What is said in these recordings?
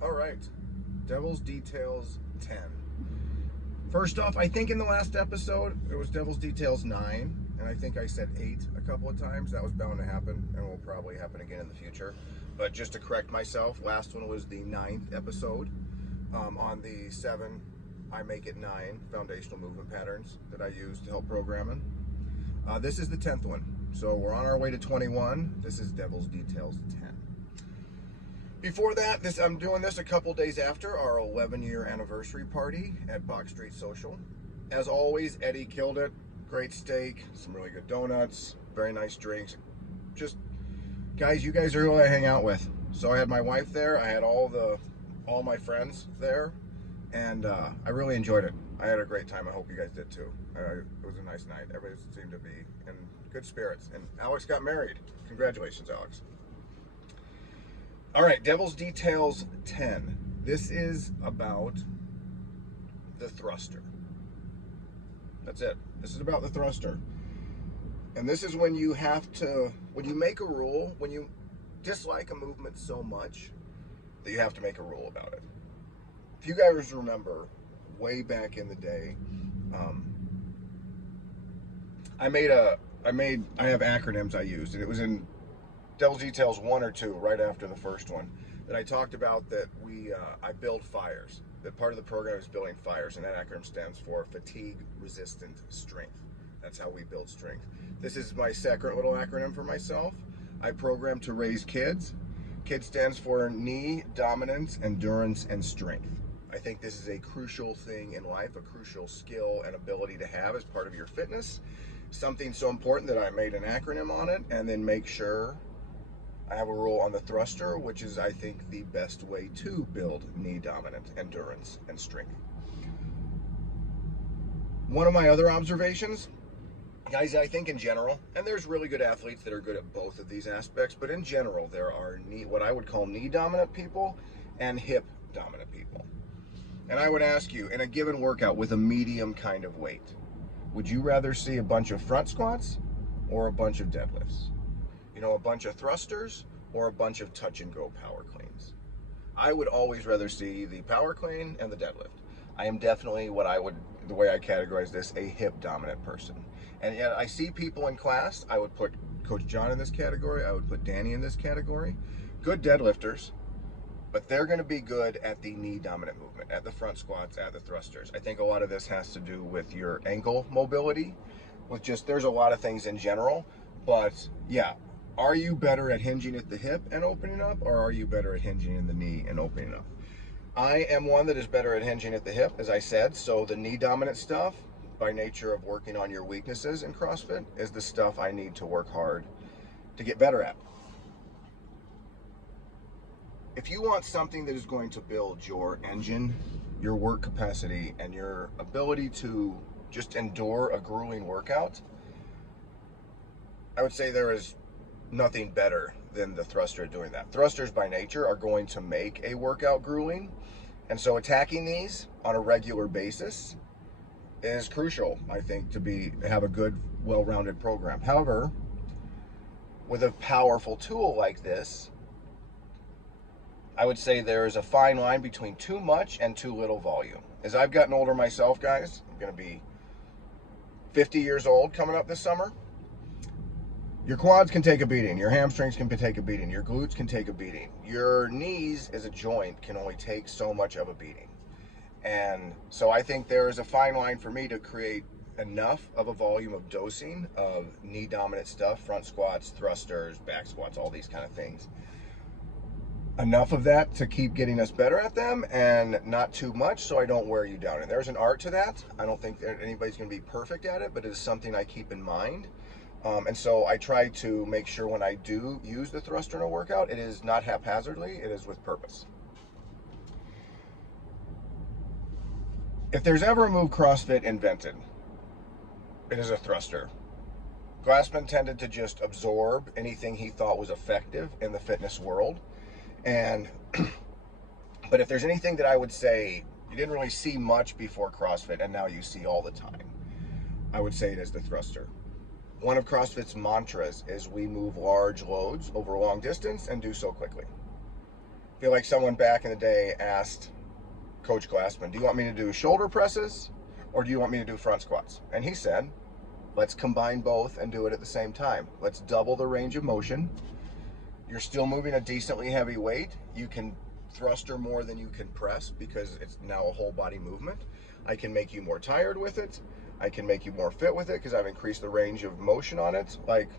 All right, Devil's Details 10. First off, I think in the last episode it was Devil's Details 9, and I think I said 8 a couple of times. That was bound to happen, and will probably happen again in the future. But just to correct myself, last one was the 9th episode on the 7 I Make It 9 foundational movement patterns that I use to help programming. This is the 10th one, so we're on our way to 21. This is Devil's Details 10. Before that, I'm doing this a couple days after our 11-year anniversary party at Box Street Social. As always, Eddie killed it. Great steak, some really good donuts, very nice drinks. Just, guys, you guys are who I hang out with. So I had my wife there, I had all my friends there, and I really enjoyed it. I had a great time. I hope you guys did too. It was a nice night. Everybody seemed to be in good spirits. And Alex got married. Congratulations, Alex. All right, Devil's Details 10. This is about the thruster. That's it. This is about the thruster. And this is when you make a rule, when you dislike a movement so much that you have to make a rule about it. If you guys remember, way back in the day, I have acronyms I used, and it was in Devil's Details 1 or 2, right after the first one, that I talked about that I build fires. That part of the program is building fires, and that acronym stands for fatigue resistant strength. That's how we build strength. This is my second little acronym for myself. I program to raise kids. KID stands for knee dominance, endurance, and strength. I think this is a crucial thing in life, a crucial skill and ability to have as part of your fitness. Something so important that I made an acronym on it, and then make sure I have a rule on the thruster, which is, I think, the best way to build knee dominant, endurance, and strength. One of my other observations, guys, I think in general, and there's really good athletes that are good at both of these aspects, but in general, there are what I would call knee dominant people and hip dominant people. And I would ask you, in a given workout with a medium kind of weight, would you rather see a bunch of front squats or a bunch of deadlifts? You know, a bunch of thrusters or a bunch of touch and go power cleans? I would always rather see the power clean and the deadlift. I am definitely the way I categorize this, a hip dominant person. And yet I see people in class, I would put Coach John in this category, I would put Danny in this category, good deadlifters, but they're going to be good at the knee dominant movement, at the front squats, at the thrusters. I think a lot of this has to do with your ankle mobility, there's a lot of things in general, but yeah. Are you better at hinging at the hip and opening up, or are you better at hinging in the knee and opening up? I am one that is better at hinging at the hip, as I said, so the knee dominant stuff, by nature of working on your weaknesses in CrossFit, is the stuff I need to work hard to get better at. If you want something that is going to build your engine, your work capacity, and your ability to just endure a grueling workout, I would say there is nothing better than the thruster doing that. Thrusters by nature are going to make a workout grueling, and so attacking these on a regular basis is crucial, I think, to have a good, well-rounded program. However, with a powerful tool like this, I would say there is a fine line between too much and too little volume. As I've gotten older myself, guys, I'm going to be 50 years old coming up this summer. Your quads can take a beating, your hamstrings can take a beating, your glutes can take a beating. Your knees as a joint can only take so much of a beating. And so I think there is a fine line for me to create enough of a volume of dosing of knee dominant stuff, front squats, thrusters, back squats, all these kind of things. Enough of that to keep getting us better at them, and not too much so I don't wear you down. And there's an art to that. I don't think that anybody's going to be perfect at it, but it is something I keep in mind. And so I try to make sure when I do use the thruster in a workout, it is not haphazardly, it is with purpose. If there's ever a move CrossFit invented, it is a thruster. Glassman tended to just absorb anything he thought was effective in the fitness world. But if there's anything that I would say you didn't really see much before CrossFit and now you see all the time, I would say it is the thruster. One of CrossFit's mantras is we move large loads over a long distance and do so quickly. I feel like someone back in the day asked Coach Glassman, do you want me to do shoulder presses or do you want me to do front squats? And he said, let's combine both and do it at the same time. Let's double the range of motion. You're still moving a decently heavy weight. You can thruster more than you can press because it's now a whole body movement. I can make you more tired with it. I can make you more fit with it because I've increased the range of motion on it. Like,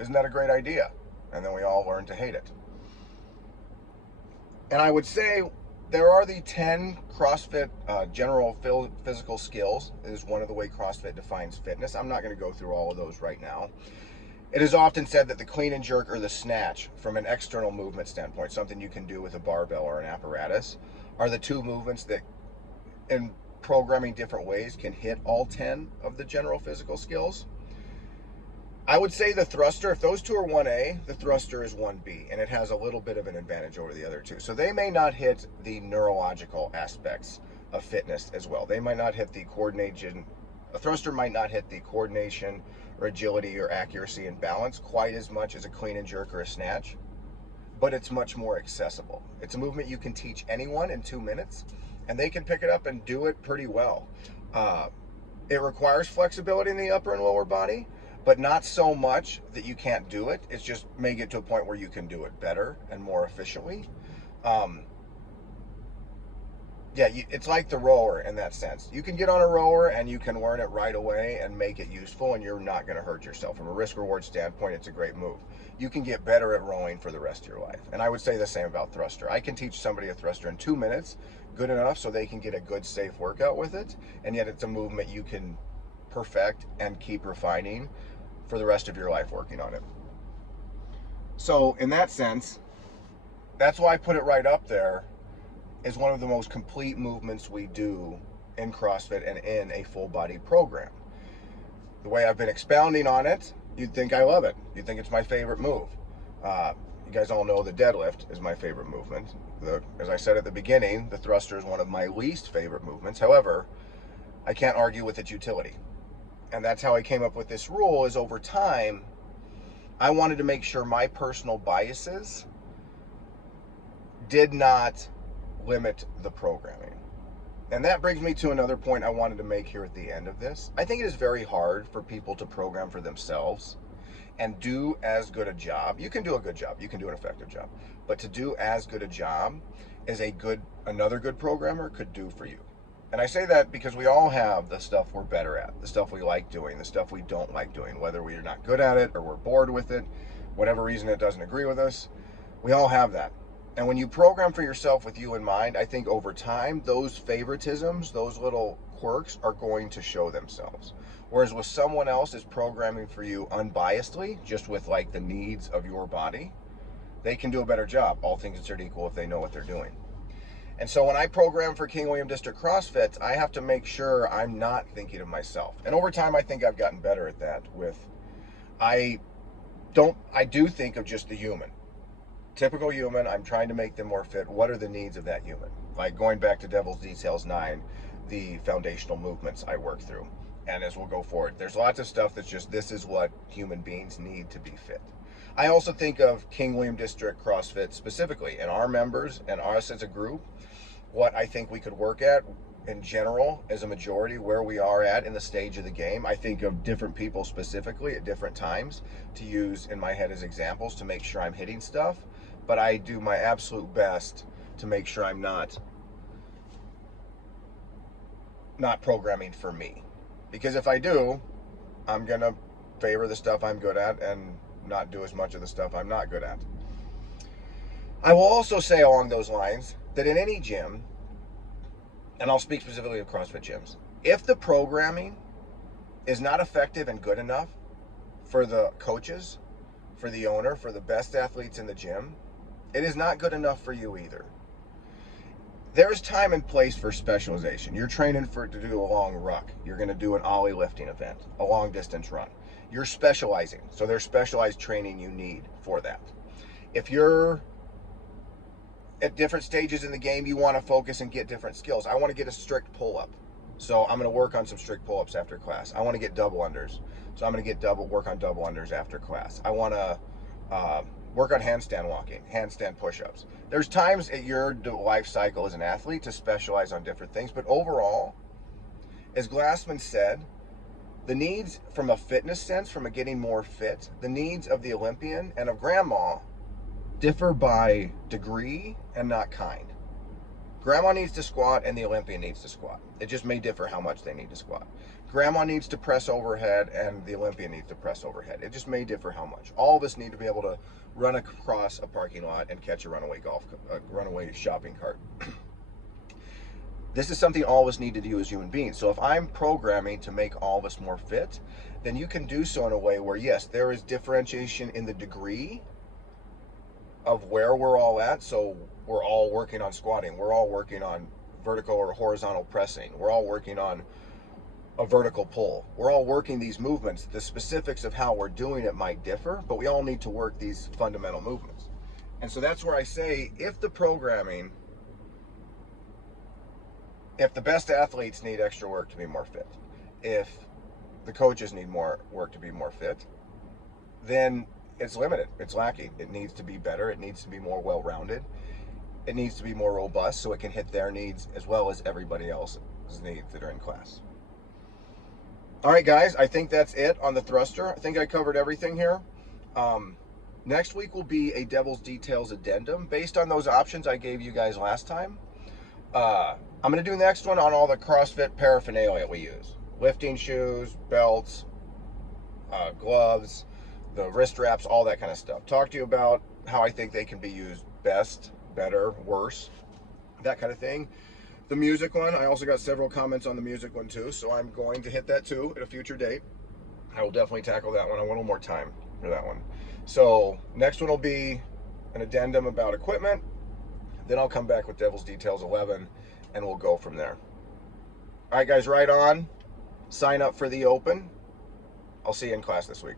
isn't that a great idea? And then we all learn to hate it. And I would say there are the 10 CrossFit general physical skills. It is one of the way CrossFit defines fitness. I'm not going to go through all of those right now. It is often said that the clean and jerk or the snatch, from an external movement standpoint, something you can do with a barbell or an apparatus, are the two movements that, in programming different ways, can hit all 10 of the general physical skills. I would say the thruster, if those two are 1A, the thruster is 1B, and it has a little bit of an advantage over the other two. So they may not hit the neurological aspects of fitness as well. They might not hit the coordination. A thruster might not hit the coordination or agility or accuracy and balance quite as much as a clean and jerk or a snatch, but it's much more accessible. It's a movement you can teach anyone in 2 minutes, and they can pick it up and do it pretty well. It requires flexibility in the upper and lower body, but not so much that you can't do it. It's just make it to a point where you can do it better and more efficiently. It's like the rower in that sense. You can get on a rower and you can learn it right away and make it useful, and you're not going to hurt yourself. From a risk-reward standpoint, it's a great move. You can get better at rowing for the rest of your life. And I would say the same about thruster. I can teach somebody a thruster in 2 minutes, good enough so they can get a good, safe workout with it, and yet it's a movement you can perfect and keep refining for the rest of your life working on it. So in that sense, that's why I put it right up there as one of the most complete movements we do in CrossFit and in a full body program. The way I've been expounding on it, you'd think I love it. You'd think it's my favorite move. You guys all know the deadlift is my favorite movement. As I said at the beginning, the thruster is one of my least favorite movements. However, I can't argue with its utility. And that's how I came up with this rule, is over time, I wanted to make sure my personal biases did not limit the programming. And that brings me to another point I wanted to make here at the end of this. I think it is very hard for people to program for themselves and do as good a job. You can do a good job, you can do an effective job, but to do as good a job as another good programmer could do for you. And I say that because we all have the stuff we're better at, the stuff we like doing, the stuff we don't like doing, whether we're not good at it or we're bored with it, whatever reason it doesn't agree with us, we all have that. And when you program for yourself with you in mind, I think over time, those favoritisms, those little quirks are going to show themselves. Whereas with someone else is programming for you unbiasedly, just with like the needs of your body, they can do a better job, all things considered equal, if they know what they're doing. And so when I program for King William District CrossFit, I have to make sure I'm not thinking of myself. And over time, I think I've gotten better at that. I do think of just the human. Typical human, I'm trying to make them more fit. What are the needs of that human? Like going back to Devil's Details 9, the foundational movements I work through. And as we'll go forward, there's lots of stuff that's just, this is what human beings need to be fit. I also think of King William District CrossFit specifically, and our members and us as a group, what I think we could work at in general as a majority, where we are at in the stage of the game. I think of different people specifically at different times to use in my head as examples to make sure I'm hitting stuff, but I do my absolute best to make sure I'm not programming for me. Because if I do, I'm gonna favor the stuff I'm good at and not do as much of the stuff I'm not good at. I will also say along those lines that in any gym, and I'll speak specifically of CrossFit gyms, if the programming is not effective and good enough for the coaches, for the owner, for the best athletes in the gym, it is not good enough for you either. There's time and place for specialization. You're training to do a long ruck. You're going to do an ollie lifting event, a long distance run. You're specializing. So there's specialized training you need for that. If you're at different stages in the game, you want to focus and get different skills. I want to get a strict pull-up. So I'm going to work on some strict pull-ups after class. I want to get double unders. So I'm going to work on double unders after class. I want to work on handstand walking, handstand push-ups. There's times at your life cycle as an athlete to specialize on different things, but overall, as Glassman said, the needs from a fitness sense, from a getting more fit, the needs of the Olympian and of grandma differ by degree and not kind. Grandma needs to squat and the Olympian needs to squat. It just may differ how much they need to squat. Grandma needs to press overhead and the Olympian needs to press overhead. It just may differ how much. All of us need to be able to run across a parking lot and catch a runaway shopping cart. This is something all of us need to do as human beings. So if I'm programming to make all of us more fit, then you can do so in a way where, yes, there is differentiation in the degree of where we're all at. So we're all working on squatting. We're all working on vertical or horizontal pressing. We're all working on a vertical pull. We're all working these movements. The specifics of how we're doing it might differ, but we all need to work these fundamental movements. And so that's where I say, if the best athletes need extra work to be more fit, if the coaches need more work to be more fit, then it's limited, it's lacking. It needs to be better, it needs to be more well-rounded, it needs to be more robust so it can hit their needs as well as everybody else's needs that are in class. All right, guys, I think that's it on the thruster. I think I covered everything here. Next week will be a Devil's Details addendum based on those options I gave you guys last time. I'm going to do the next one on all the CrossFit paraphernalia we use. Lifting shoes, belts, gloves, the wrist wraps, all that kind of stuff. Talk to you about how I think they can be used best, better, worse, that kind of thing. The music one, I also got several comments on the music one too, so I'm going to hit that too at a future date. I will definitely tackle that one. I want a little more time for that one. So next one will be an addendum about equipment. Then I'll come back with Devil's Details 11 and we'll go from there. All right, guys, right on. Sign up for the Open. I'll see you in class this week.